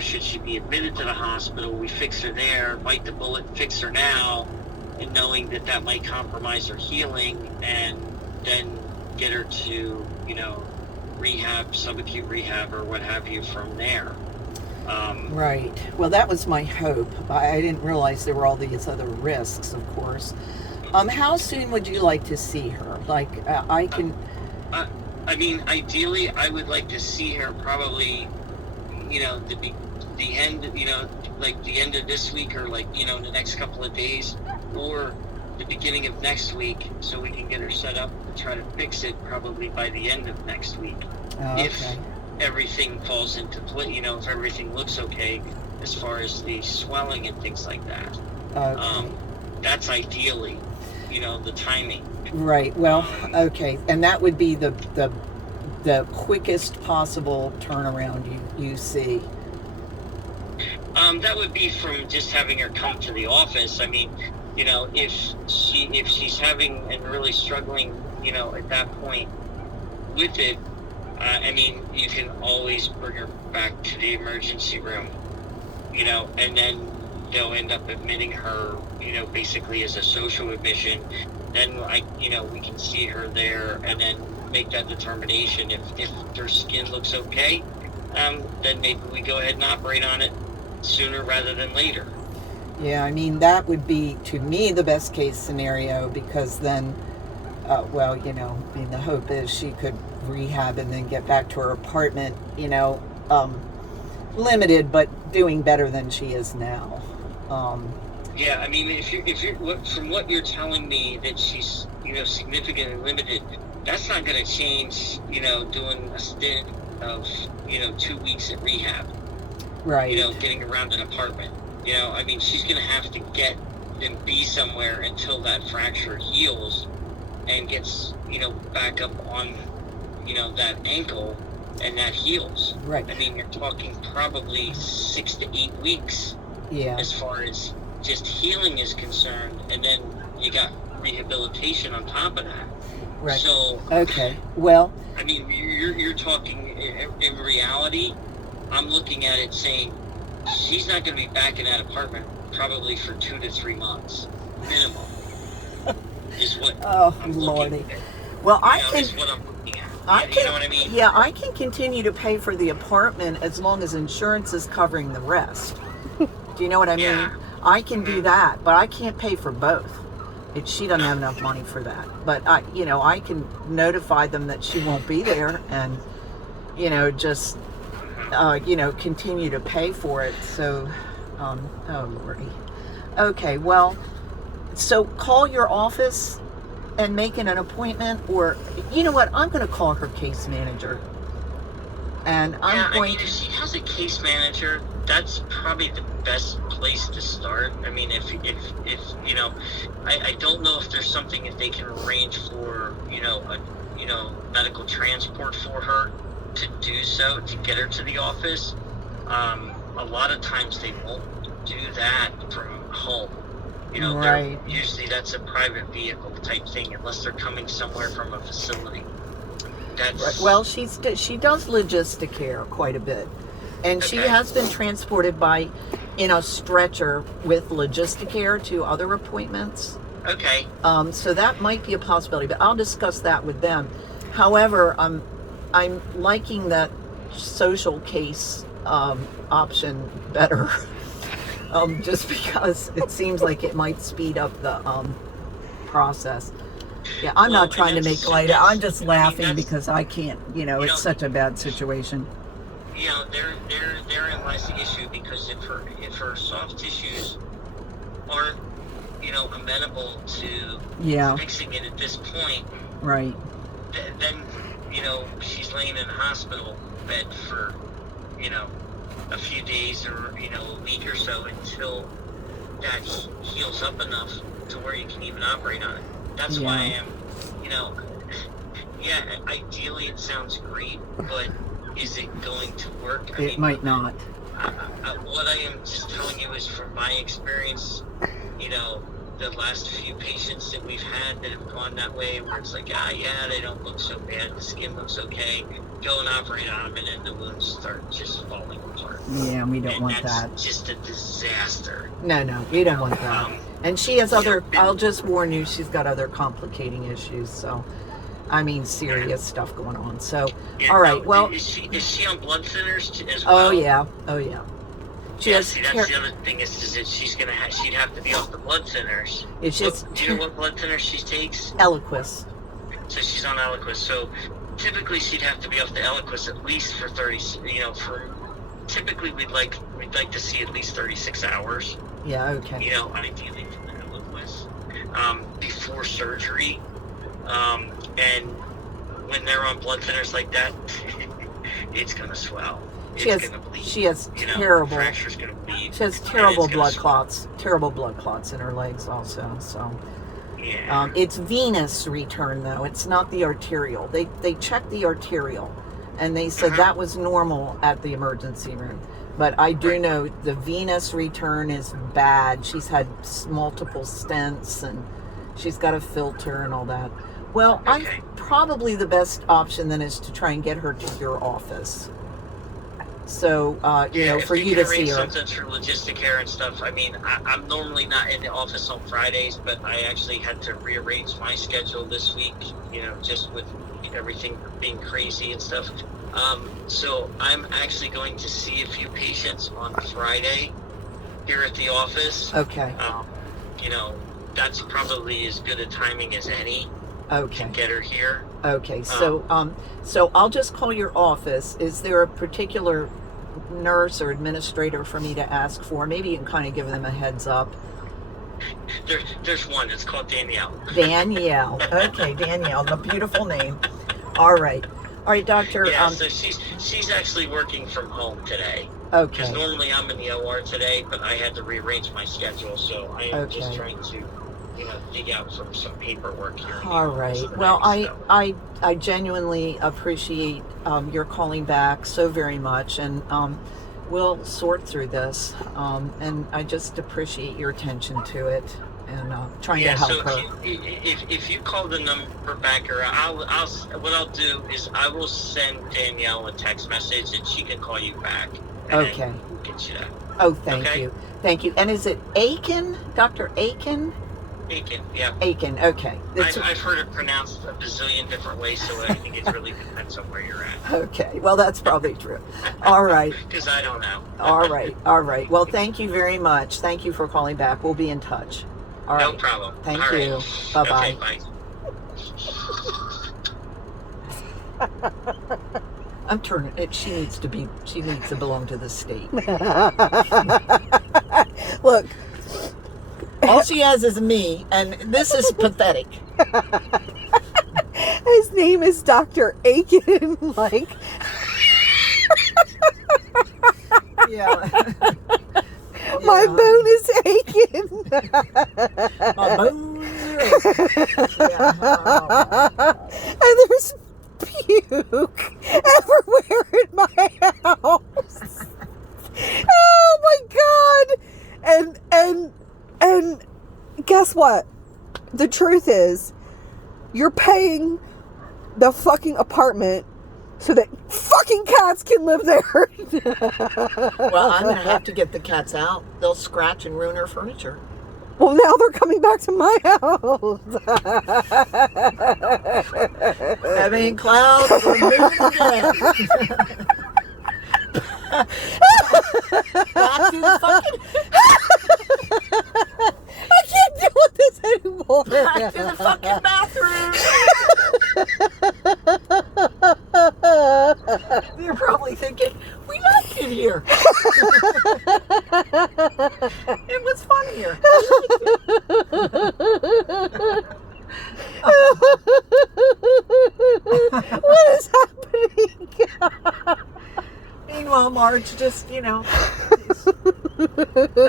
should she be admitted to the hospital, we fix her there, bite the bullet, fix her now, and knowing that that might compromise her healing, and then get her to, rehab, subacute rehab, or what have you from there. Right. Well, that was my hope. I didn't realize there were all these other risks, of course. How soon would you like to see her? Like, I can... Ideally, I would like to see her probably, the end, like the end of this week, or like, in the next couple of days, or the beginning of next week, so we can get her set up and try to fix it probably by the end of next week. Oh, okay. If everything falls into play, if everything looks okay as far as the swelling and things like that. Okay. That's ideally, the timing. Right. Well, okay. And that would be the quickest possible turnaround you see. That would be from just having her come to the office. I mean, if she's having and really struggling, at that point with it, you can always bring her back to the emergency room, and then they'll end up admitting her, basically as a social admission. Then we can see her there and then make that determination. If her skin looks okay, then maybe we go ahead and operate on it sooner rather than later. Yeah, that would be, to me, the best case scenario, because then, the hope is she could rehab and then get back to her apartment, limited, but doing better than she is now. Yeah, if you're from what you're telling me that she's, significantly limited, that's not going to change, doing a stint of, 2 weeks at rehab. Right. Getting around an apartment. She's going to have to get and be somewhere until that fracture heals and gets, back up on, that ankle, and that heals. Right. You're talking probably 6 to 8 weeks. Yeah. As far as just healing is concerned, and then you got rehabilitation on top of that. Right. So, okay. Well, you're talking in reality. I'm looking at it saying she's not going to be back in that apartment probably for 2 to 3 months minimum. Is what I'm Lordy. looking at. Well, Is what I'm looking at. You know what I mean? Yeah, I can continue to pay for the apartment as long as insurance is covering the rest. Do you know what I mean? I can do that, but I can't pay for both. She doesn't have enough money for that. But I can notify them that she won't be there, and just continue to pay for it. So, oh Lordy. Okay, well, so call your office and make an appointment, or you know what? I'm going to call her case manager, and if she has a case manager, that's probably the best place to start. If I don't know if there's something that they can arrange for, medical transport for her to do so, to get her to the office. A lot of times they won't do that from home. Right. Usually that's a private vehicle type thing, unless they're coming somewhere from a facility. That's right. Well, she does logisticare quite a bit, and she has been transported in a stretcher with logisticare to other appointments. Okay. So that might be a possibility, but I'll discuss that with them. However, I'm liking that social case option better. Just because it seems like it might speed up the process. Yeah, I'm not trying to make light. I'm just laughing because I can't. It's such a bad situation. Therein lies the issue, because if her soft tissues aren't, amenable to fixing it at this point, right? Then she's laying in a hospital bed for a few days, or a week or so, until that heals up enough to where you can even operate on it. That's why I am, ideally it sounds great, but is it going to work? It might not. What I am just telling you is from my experience, the last few patients that we've had that have gone that way, where it's like, yeah, they don't look so bad, the skin looks okay, go and operate on them, and then the wounds start just falling apart. Yeah, we don't want that's that. Just a disaster. No, we don't want that. And she has other, I'll just warn you, she's got other complicating issues, so, I mean, serious stuff going on. So, all right, well. Is she on blood thinners as well? Oh, yeah. See, that's the other thing is that she'd have to be off the blood thinners. It's just. Do you know what blood thinners she takes? Eliquis. So she's on Eliquis. So typically she'd have to be off the Eliquis at least for 30. Typically we'd like to see at least 36 hours. Yeah. Okay. Ideally from the Eliquis before surgery, and when they're on blood thinners like that, it's gonna swell. She has terrible. Fracture's gonna bleed. She has terrible blood clots. Terrible blood clots in her legs also. So. Yeah. It's venous return though. It's not the arterial. They checked the arterial, and they said that was normal at the emergency room. But I do know the venous return is bad. She's had multiple stents, and she's got a filter and all that. Well, probably the best option then is to try and get her to your office. So, for you to see her. Something through logistic care and stuff. I mean, I'm normally not in the office on Fridays, but I actually had to rearrange my schedule this week, just with everything being crazy and stuff. So I'm actually going to see a few patients on Friday here at the office. Okay. That's probably as good a timing as any. Okay. To get her here. Okay. So I'll just call your office. Is there a particular nurse or administrator for me to ask for? Maybe you can kind of give them a heads up. There's one. It's called Danielle. Danielle. Okay, Danielle. The beautiful name. All right, doctor. Yeah. So she's actually working from home today. Okay. Because normally I'm in the OR today, but I had to rearrange my schedule, so I am just trying to. Dig out some paperwork here. All right. Well, I genuinely appreciate your calling back so very much, and we'll sort through this. And I just appreciate your attention to it and trying to help her. If you call the number back, or what I'll do is I will send Danielle a text message, and she can call you back. Okay. Get you that. Oh, thank you. And is it Aiken, Dr. Aiken? Aiken, yeah. Aiken, okay. I've heard it pronounced a bazillion different ways, so I think it really depends on where you're at. Okay, well, that's probably true. All right. Because I don't know. All right. Well, thank you very much. Thank you for calling back. We'll be in touch. All right. No problem. Thank you. Right. Bye-bye. Okay, bye. I'm turning it. She needs to belong to the state. Look. All she has is me, and this is pathetic. His name is Dr. Aiken, Yeah. My bone is aching. My bones are aching. And there's puke everywhere in my house. Oh my God. And guess what? The truth is, you're paying the fucking apartment so that fucking cats can live there. Well, I'm going to have to get the cats out. They'll scratch and ruin her furniture. Well, now they're coming back to my house. Heavy clouds, we're moving again. Back to the fucking... I can't deal with this anymore. Back to the fucking bathroom. You're probably thinking, we liked it here. It was fun here. What is happening? Meanwhile, Marge just, I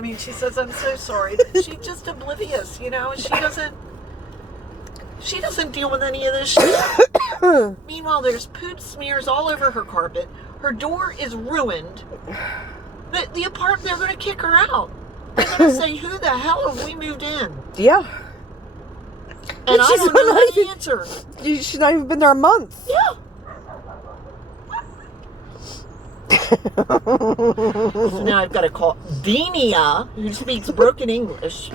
mean, she says, I'm so sorry. She's just oblivious, She doesn't deal with any of this shit. Meanwhile, there's poop smears all over her carpet. Her door is ruined. The apartment, they're going to kick her out. They're going to say, who the hell have we moved in? Yeah. And I she's don't know not how to even- answer. She's not even been there a month. Yeah. So now I've got to call Denia, who speaks broken English.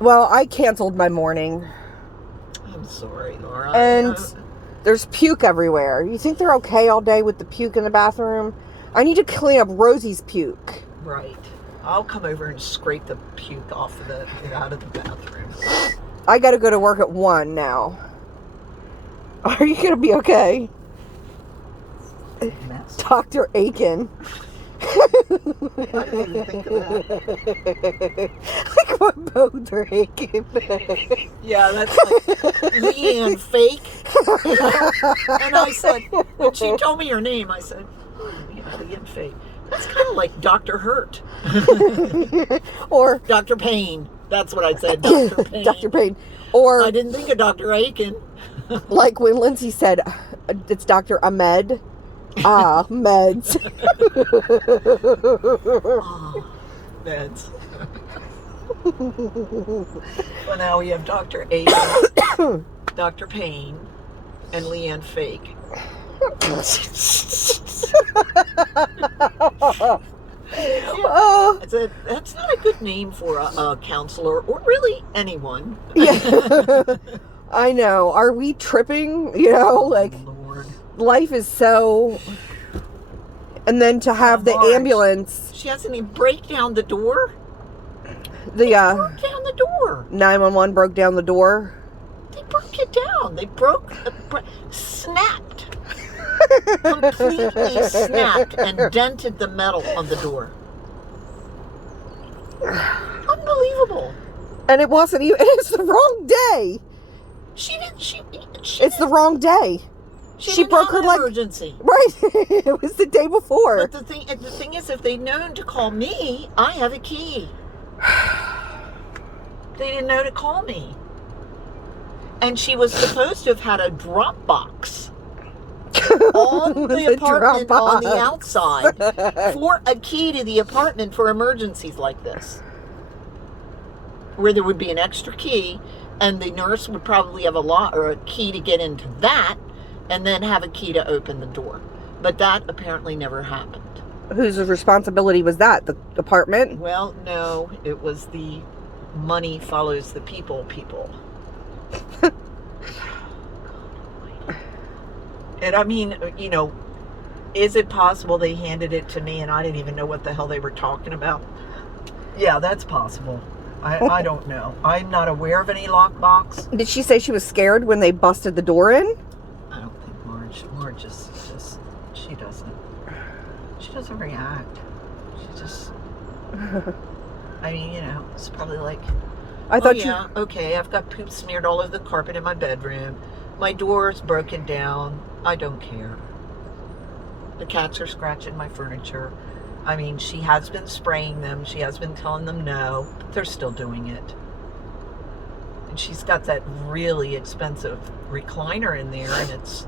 Well, I canceled my morning. I'm sorry, Laura. And there's puke everywhere. You think they're okay all day with the puke in the bathroom? I need to clean up Rosie's puke. Right. I'll come over and scrape the puke off of out of the bathroom. I got to go to work at 1 now. Are you going to be okay? Mess. Dr. Aiken. I didn't even think of that. Like what Dr. Aiken? Yeah, that's like Leanne Fake. And I said, when she told me her name, I said, yeah, Leanne Fake. That's kind of like Dr. Hurt. Or Dr. Payne. That's what I said, Dr. Payne. Dr. Payne. Or I didn't think of Dr. Aiken. like when Lindsay said, it's Dr. Ahmed. Ah, meds. Oh, meds. Well, now we have Dr. Aiken, Dr. Payne, and Leanne Fake. Oh, I said, that's not a good name for a counselor or really anyone. yeah. I know. Are we tripping? You know, like Lord. life is so. And then to have the Marge. ambulance, She hasn't even break down the door. the Broke down the door. 911 broke down the door. They broke it down. They snapped. Completely snapped and dented the metal on the door. Unbelievable. And it wasn't even. It's the wrong day. It's the wrong day. She didn't broke have her an leg. emergency. Right. It was the day before. But the thing is, if they'd known to call me, I have a key. They didn't know to call me. And she was supposed to have had a drop box on the apartment on the outside for a key to the apartment for emergencies like this. Where there would be an extra key, and the nurse would probably have a lock or a key to get into that, and then have a key to open the door. But that apparently never happened. Whose responsibility was that? The apartment? Well, no, it was the money follows the people. And I mean, you know, is it possible they handed it to me and I didn't even know what the hell they were talking about? Yeah, that's possible. I don't know. I'm not aware of any lockbox. Did she say she was scared when they busted the door in? I don't think Marge is just she doesn't react. She just I mean, you know, it's probably like I thought okay, I've got poop smeared all over the carpet in my bedroom. My door's broken down. I don't care. The cats are scratching my furniture. I mean, she has been spraying them. She has been telling them no, but they're still doing it. And she's got that really expensive recliner in there, and it's...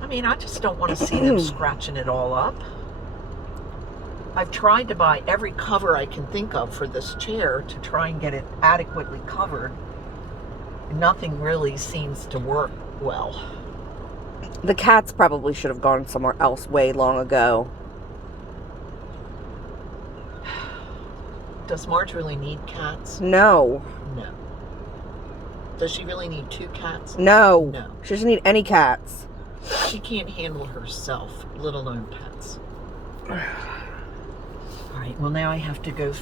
I mean, I just don't want to see them scratching it all up. I've tried to buy every cover I can think of for this chair to try and get it adequately covered. Nothing really seems to work well. the cats probably should have gone somewhere else way long ago. Does Marge really need cats? No. No. Does she really need 2 cats? No. No. She doesn't need any cats. She can't handle herself, let alone pets. All right, well now I have to go